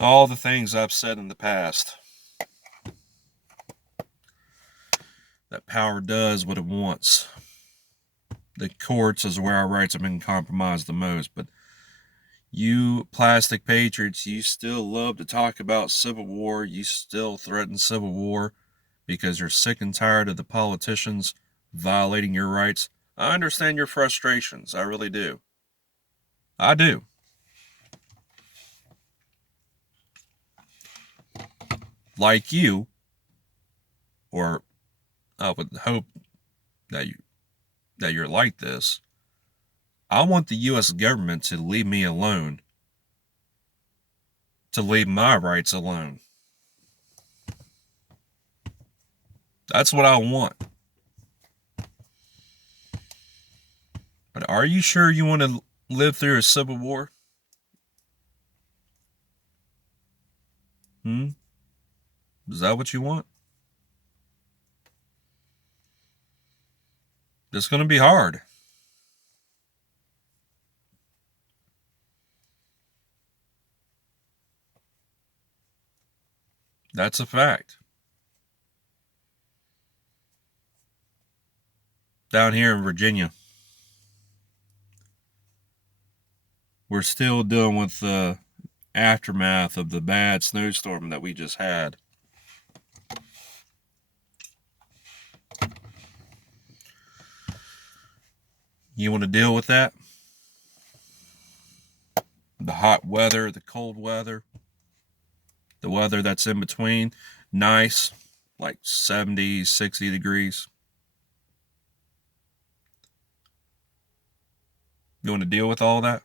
All the things I've said in the past, that power does what it wants. The courts is where our rights have been compromised the most, but you plastic patriots, you still love to talk about civil war. You still threaten civil war because you're sick and tired of the politicians violating your rights. I understand your frustrations. I really do. I do. Like you, or I would hope that you're like this. I want the US government to leave me alone, to leave my rights alone. That's what I want. But are you sure you want to live through a civil war? Hmm? Is that what you want? It's going to be hard. That's a fact. Down here in Virginia, we're still dealing with the aftermath of the bad snowstorm that we just had. You want to deal with that? The hot weather, the cold weather, the weather that's in between. Nice, like 70, 60 degrees. You want to deal with all that?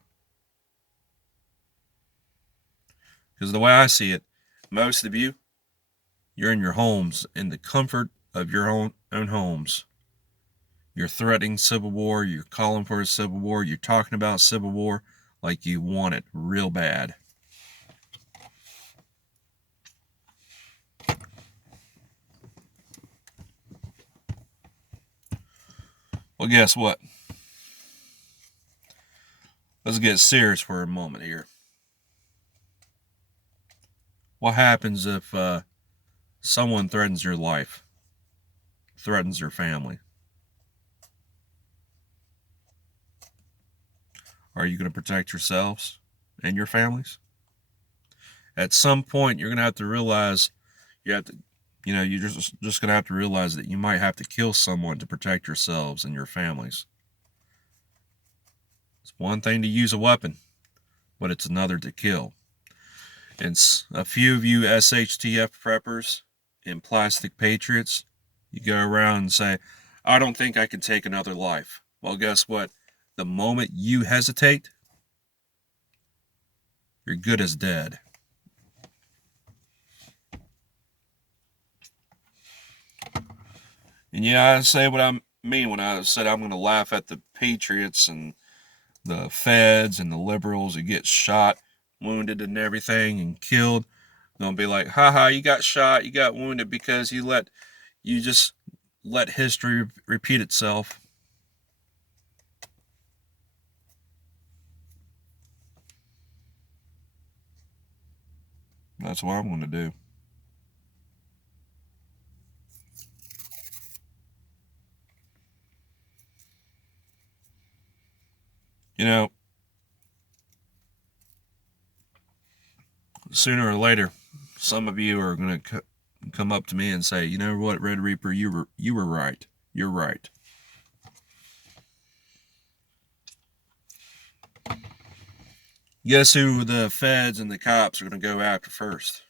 Because the way I see it, most of you, you're in your homes, in the comfort of your own homes. You're threatening civil war. You're calling for a civil war. You're talking about civil war like you want it real bad. Well, guess what? Let's get serious for a moment here. What happens if someone threatens your life, threatens your family? Are you going to protect yourselves and your families? At some point, you're going to have to realize you have to, you're just going to have to realize that you might have to kill someone to protect yourselves and your families. It's one thing to use a weapon, but it's another to kill. And a few of you SHTF preppers and plastic patriots, you go around and say, I don't think I can take another life. Well, guess what? The moment you hesitate, you're good as dead. And yeah, I say what I mean when I said I'm going to laugh at the patriots and the feds and the liberals who get shot, wounded, and everything and killed. They'll be like, haha, you got shot, you got wounded because you just let history repeat itself. That's what I'm going to do. You know, sooner or later, some of you are going to come up to me and say, you know what, Red Reaper, you were right. You're right. Guess who the feds and the cops are going to go after first?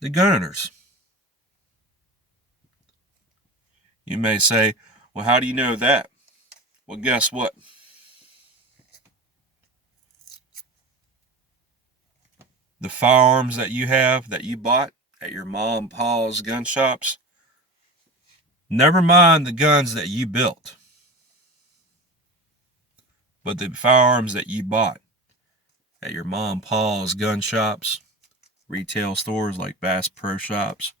The gun owners. You may say, well, how do you know that? Well, guess what? The firearms that you have that you bought at your mom and pa's gun shops, never mind the guns that you built, but the firearms that you bought at your mom and pa's gun shops, retail stores like Bass Pro Shops,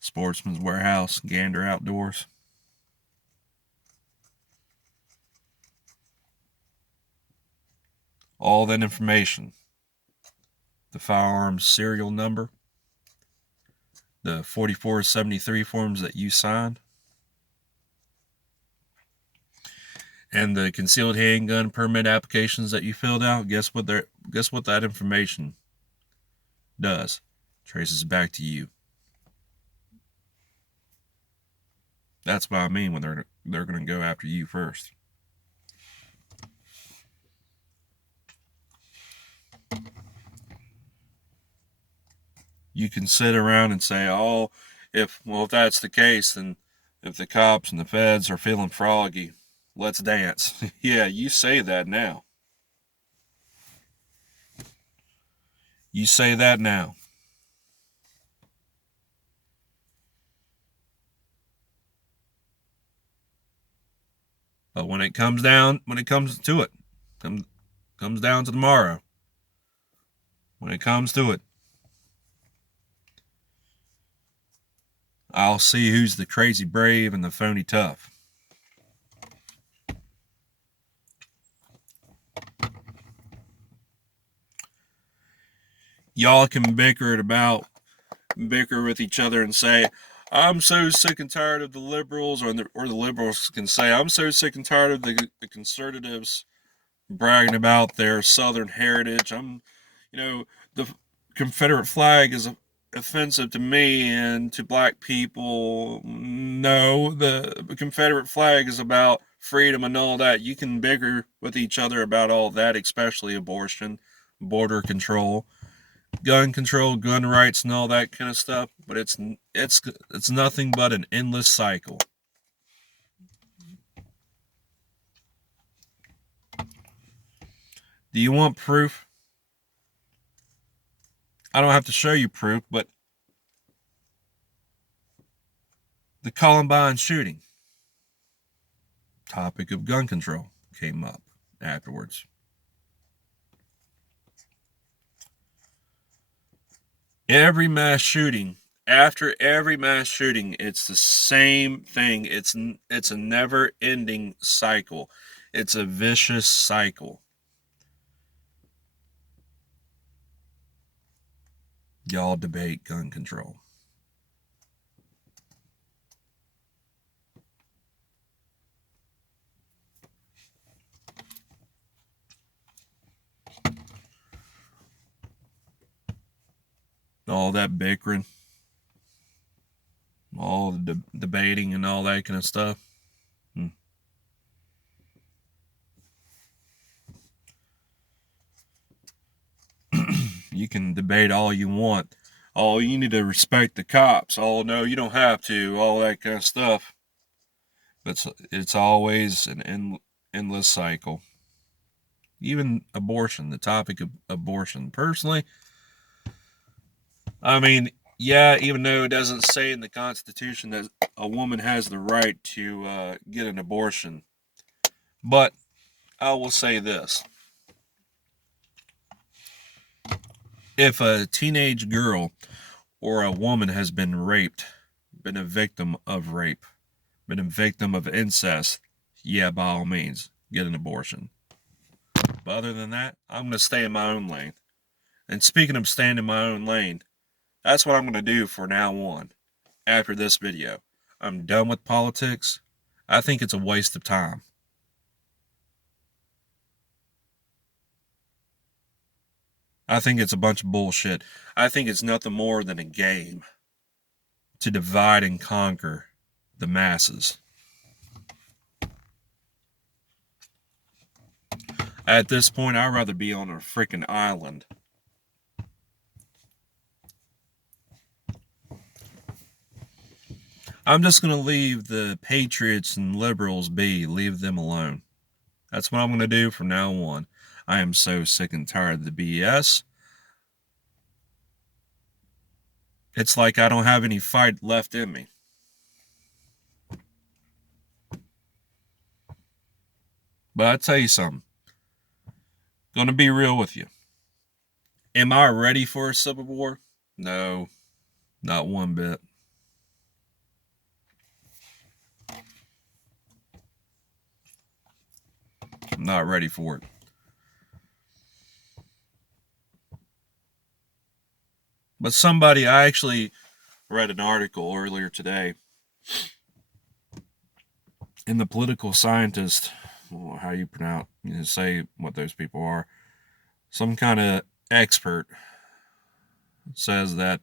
Sportsman's Warehouse, Gander Outdoors. All that information the firearms serial number, the 4473 forms that you signed, and the concealed handgun permit applications that you filled out. Guess what that information does? Traces back to you. That's what I mean when they're going to go after you first. You can sit around and say, "Oh, if that's the case, then if the cops and the feds are feeling froggy, let's dance." Yeah, you say that now. You say that now. But when it comes to it, comes down to tomorrow. When it comes to it, I'll see who's the crazy brave and the phony tough. Y'all can bicker with each other and say, "I'm so sick and tired of the liberals," or the liberals can say, "I'm so sick and tired of the conservatives bragging about their Southern heritage. The Confederate flag is offensive to me and to black people." No, the Confederate flag is about freedom and all that. You can bicker with each other about all that, especially abortion, border control, gun control, gun rights, and all that kind of stuff. But it's nothing but an endless cycle. Do you want proof? I don't have to show you proof, but the Columbine shooting, topic of gun control, came up afterwards. After every mass shooting, it's the same thing. It's a never-ending cycle. It's a vicious cycle. Y'all debate gun control. All that bickering, all the debating and all that kind of stuff. You can debate all you want. Oh, you need to respect the cops. Oh, no, you don't have to. All that kind of stuff. But it's always an endless cycle. Even abortion, the topic of abortion. Personally, I mean, yeah, even though it doesn't say in the Constitution that a woman has the right to get an abortion, but I will say this. If a teenage girl or a woman has been raped, been a victim of rape, been a victim of incest, yeah, by all means, get an abortion. But other than that, I'm going to stay in my own lane. And speaking of staying in my own lane, that's what I'm going to do for now on. After this video, I'm done with politics. I think it's a waste of time. I think it's a bunch of bullshit. I think it's nothing more than a game to divide and conquer the masses. At this point, I'd rather be on a freaking island. I'm just going to leave the patriots and liberals be. Leave them alone. That's what I'm going to do from now on. I am so sick and tired of the BS. It's like I don't have any fight left in me. But I tell you something. Gonna be real with you. Am I ready for a civil war? No, not one bit. I'm not ready for it. But somebody, I actually read an article earlier today in the Political Scientist, how you pronounce, say what those people are. Some kind of expert says that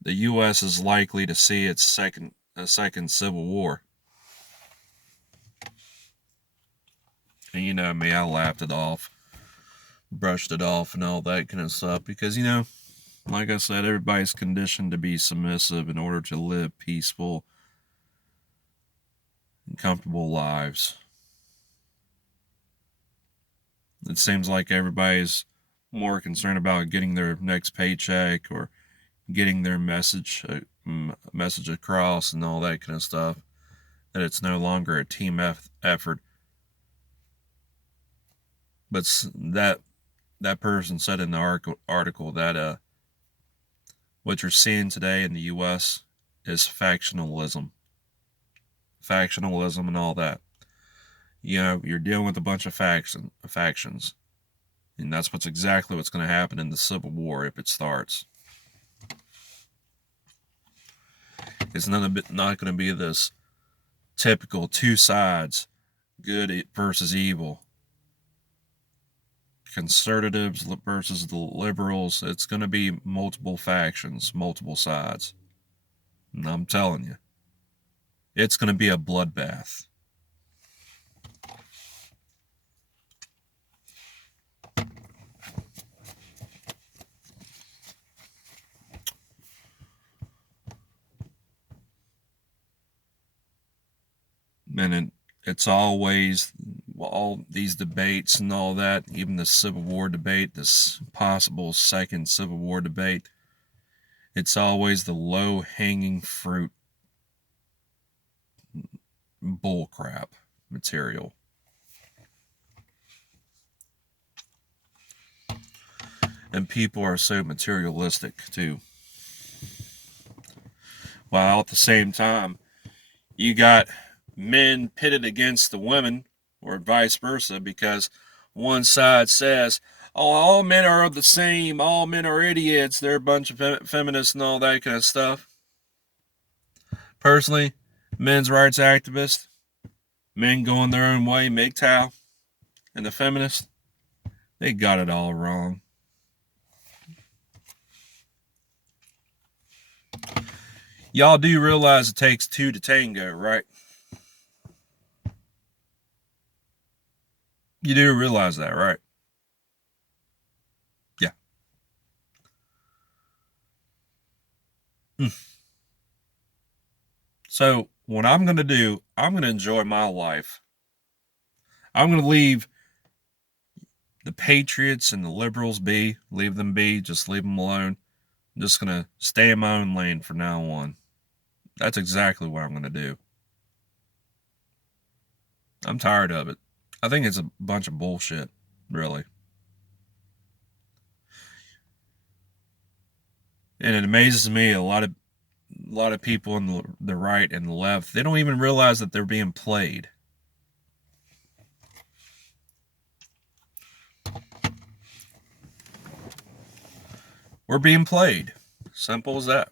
the U.S. is likely to see its second civil war. And you know me, I laughed it off, brushed it off, and all that kind of stuff because, like I said, everybody's conditioned to be submissive in order to live peaceful and comfortable lives. It seems like everybody's more concerned about getting their next paycheck or getting their message across and all that kind of stuff, that it's no longer a team effort. But that person said in the article that what you're seeing today in the U.S. is factionalism and all that. You're dealing with a bunch of factions, and that's exactly what's going to happen in the Civil War if it starts. It's not going to be this typical two sides, good versus evil, conservatives versus the liberals. It's going to be multiple factions, multiple sides. And I'm telling you, it's going to be a bloodbath. And it's always all these debates and all that, even the Civil War debate, this possible second Civil War debate, it's always the low-hanging fruit bullcrap material. And people are so materialistic too. While at the same time, you got men pitted against the women, or vice versa, because one side says, oh, all men are the same, all men are idiots, they're a bunch of feminists and all that kind of stuff. Personally, men's rights activists, men going their own way, MGTOW, and the feminists, they got it all wrong. Y'all do realize it takes two to tango, right? You do realize that, right? Yeah. So, what I'm going to do, I'm going to enjoy my life. I'm going to leave the patriots and the liberals be. Leave them be. Just leave them alone. I'm just going to stay in my own lane from now on. That's exactly what I'm going to do. I'm tired of it. I think it's a bunch of bullshit, really. And it amazes me, a lot of people on the right and the left, they don't even realize that they're being played. We're being played. Simple as that.